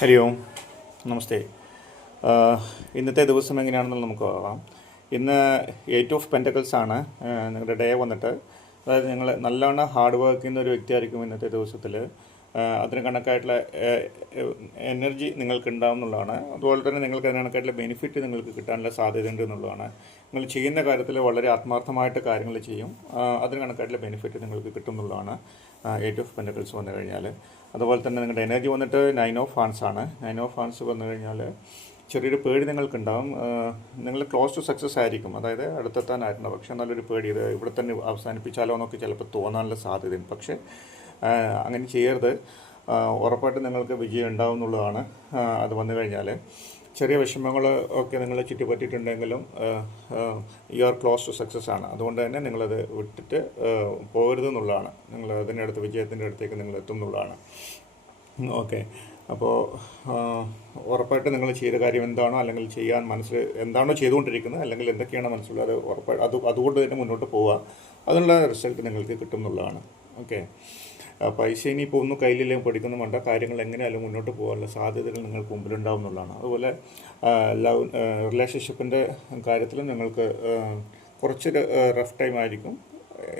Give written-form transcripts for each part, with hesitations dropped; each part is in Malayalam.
ഹരി ഓം, നമസ്തേ. ഇന്നത്തെ ദിവസം എങ്ങനെയാണെന്ന് നമുക്ക് നോക്കാം. ഇന്ന് 8 ഓഫ് പെൻറ്റക്കിൾസ് ആണ് നിങ്ങളുടെ ഡേ വന്നിട്ട്. അതായത് നിങ്ങൾ നല്ലവണ്ണം ഹാർഡ് വർക്ക് ചെയ്യുന്ന ഒരു വ്യക്തിയായിരിക്കും ഇന്നത്തെ ദിവസത്തിൽ. അതിന് കണക്കായിട്ടുള്ള എനർജി നിങ്ങൾക്ക് ഉണ്ടാവും എന്നുള്ളതാണ്. അതുപോലെ തന്നെ നിങ്ങൾക്ക് അതിന് കണക്കായിട്ടുള്ള ബെനിഫിറ്റ് നിങ്ങൾക്ക് കിട്ടാനുള്ള സാധ്യതയുണ്ട് എന്നുള്ളതാണ്. നിങ്ങൾ ചെയ്യുന്ന കാര്യത്തിൽ വളരെ ആത്മാർത്ഥമായിട്ട് കാര്യങ്ങൾ ചെയ്യും, അതിന് കണക്കായിട്ടുള്ള ബെനിഫിറ്റ് നിങ്ങൾക്ക് കിട്ടും എന്നുള്ളതാണ് 8 ഓഫ് പെൻറ്റക്കിൾസ് വന്നു കഴിഞ്ഞാൽ. അതുപോലെ തന്നെ നിങ്ങളുടെ എനർജി വന്നിട്ട് 9 ഓഫ് ഫാൻസ് ആണ്. 9 ഓഫ് ഫാൻസ് വന്നു കഴിഞ്ഞാൽ ചെറിയൊരു പേടി നിങ്ങൾക്കുണ്ടാവും. നിങ്ങൾ ക്ലോസ് ടു സക്സസ് ആയിരിക്കും, അതായത് അടുത്തെത്താനായിട്ടുണ്ട്. പക്ഷേ നല്ലൊരു പേടി, ഇത് ഇവിടെ തന്നെ അവസാനിപ്പിച്ചാലോ എന്നൊക്കെ ചിലപ്പോൾ തോന്നാനുള്ള സാധ്യതയുണ്ട്. പക്ഷേ അങ്ങനെ ചെയ്യരുത്. ഉറപ്പായിട്ടും നിങ്ങൾക്ക് വിജയം ഉണ്ടാവും എന്നുള്ളതാണ്. അത് വന്നു കഴിഞ്ഞാൽ ചെറിയ വിഷമങ്ങൾ ഒക്കെ നിങ്ങളെ ചുറ്റിപ്പറ്റിയിട്ടുണ്ടെങ്കിലും you are close to success ആണ്. അതുകൊണ്ട് തന്നെ നിങ്ങളത് വിട്ടിട്ട് പോകരുതെന്നുള്ളതാണ്. നിങ്ങൾ അതിൻ്റെ അടുത്ത് വിജയത്തിൻ്റെ അടുത്തേക്ക് നിങ്ങൾ എത്തും എന്നുള്ളതാണ്. ഓക്കെ, അപ്പോൾ ഉറപ്പായിട്ട് നിങ്ങൾ ചെയ്ത കാര്യം എന്താണോ, അല്ലെങ്കിൽ ചെയ്യാൻ മനസ്സിൽ എന്താണോ ചെയ്തുകൊണ്ടിരിക്കുന്നത്, അല്ലെങ്കിൽ എന്തൊക്കെയാണോ മനസ്സിലുള്ളത്, ഉറപ്പായിട്ട് അതുകൊണ്ട് തന്നെ മുന്നോട്ട് പോവുക. അതിനുള്ള റിസൾട്ട് നിങ്ങൾക്ക് കിട്ടും എന്നുള്ളതാണ്. ഓക്കെ, പൈസ ഇനിയിപ്പോൾ ഒന്നും കയ്യിലില്ലെങ്കിൽ പഠിക്കുന്ന വേണ്ട, കാര്യങ്ങൾ എങ്ങനെയായാലും മുന്നോട്ട് പോകാനുള്ള സാധ്യതകൾ നിങ്ങൾക്ക് മുമ്പിലുണ്ടാവും എന്നുള്ളതാണ്. അതുപോലെ റിലേഷൻഷിപ്പിൻ്റെ കാര്യത്തിലും നിങ്ങൾക്ക് കുറച്ചൊരു റഫ് ടൈം ആയിരിക്കും,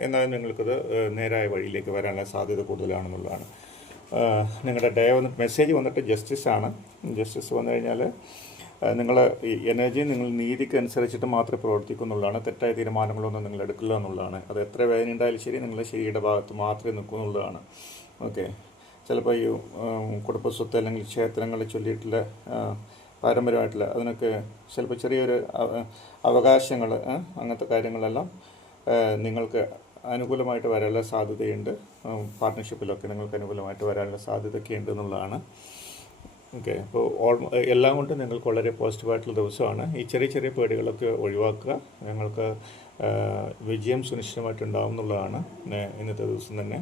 എന്നാലും നിങ്ങൾക്കത് നേരായ വഴിയിലേക്ക് വരാനുള്ള സാധ്യത കൂടുതലാണെന്നുള്ളതാണ്. നിങ്ങളുടെ ഡേ വന്നിട്ട് മെസ്സേജ് വന്നിട്ട് ജസ്റ്റിസ് ആണ്. ജസ്റ്റിസ് വന്നു കഴിഞ്ഞാൽ നിങ്ങൾ ഈ എനർജി നിങ്ങൾ നീതിക്ക് അനുസരിച്ചിട്ട് മാത്രമേ പ്രവർത്തിക്കുന്നുള്ളതാണ്. തെറ്റായ തീരുമാനങ്ങളൊന്നും നിങ്ങൾ എടുക്കില്ല എന്നുള്ളതാണ്. അത് എത്ര വേദന ഉണ്ടായാലും ശരി, നിങ്ങൾ ശരിയുടെ ഭാഗത്ത് മാത്രമേ നിൽക്കുന്നുള്ളതാണ്. ഓക്കെ, ചിലപ്പോൾ ഈ കുടുംബസ്വത്ത് അല്ലെങ്കിൽ ക്ഷേത്രങ്ങളിൽ ചൊല്ലിയിട്ടുള്ള പാരമ്പര്യമായിട്ടുള്ള അതിനൊക്കെ ചിലപ്പോൾ ചെറിയൊരു അവകാശങ്ങൾ, അങ്ങനത്തെ കാര്യങ്ങളെല്ലാം നിങ്ങൾക്ക് അനുകൂലമായിട്ട് വരാനുള്ള സാധ്യതയുണ്ട്. പാർട്ട്ണർഷിപ്പിലൊക്കെ നിങ്ങൾക്ക് അനുകൂലമായിട്ട് വരാനുള്ള സാധ്യതയൊക്കെ ഉണ്ട് എന്നുള്ളതാണ്. ഓക്കെ, അപ്പോൾ എല്ലാം കൊണ്ടും നിങ്ങൾക്ക് വളരെ പോസിറ്റീവായിട്ടുള്ള ദിവസമാണ്. ഈ ചെറിയ ചെറിയ പേടികളൊക്കെ ഒഴിവാക്കുക, നിങ്ങൾക്ക് വിജയം സുനിശ്ചിതമായിട്ടുണ്ടാവും എന്നുള്ളതാണ്. ഇന്നത്തെ ദിവസം തന്നെ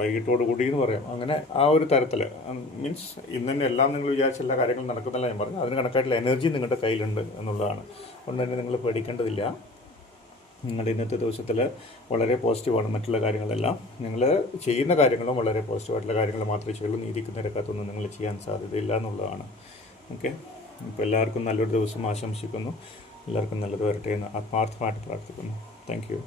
വൈകിട്ടോടുകൂടി എന്ന് പറയാം. അങ്ങനെ ആ ഒരു തരത്തിൽ മീൻസ് ഇന്ന് തന്നെ എല്ലാം നിങ്ങൾ വിചാരിച്ച എല്ലാ കാര്യങ്ങളും നടക്കുന്നില്ല ഞാൻ പറഞ്ഞു. അതിന് കണക്കായിട്ടുള്ള എനർജി നിങ്ങളുടെ കയ്യിലുണ്ട് എന്നുള്ളതാണ്. അതുകൊണ്ട് തന്നെ നിങ്ങൾ പേടിക്കേണ്ടതില്ല. നിങ്ങളുടെ ഇന്നത്തെ ദിവസത്തിൽ വളരെ പോസിറ്റീവാണ്. മറ്റുള്ള കാര്യങ്ങളെല്ലാം നിങ്ങൾ ചെയ്യുന്ന കാര്യങ്ങളും വളരെ പോസിറ്റീവായിട്ടുള്ള കാര്യങ്ങൾ മാത്രമേ ചെയ്യുള്ളൂ. നീതിക്ക് നിരക്കാത്തൊന്നും നിങ്ങൾ ചെയ്യാൻ സാധ്യതയില്ല എന്നുള്ളതാണ്. ഓക്കെ, ഇപ്പോൾ എല്ലാവർക്കും നല്ലൊരു ദിവസം ആശംസിക്കുന്നു. എല്ലാവർക്കും നല്ലത് വരട്ടെ എന്ന് ആത്മാർത്ഥമായിട്ട് പ്രാർത്ഥിക്കുന്നു. Thank you.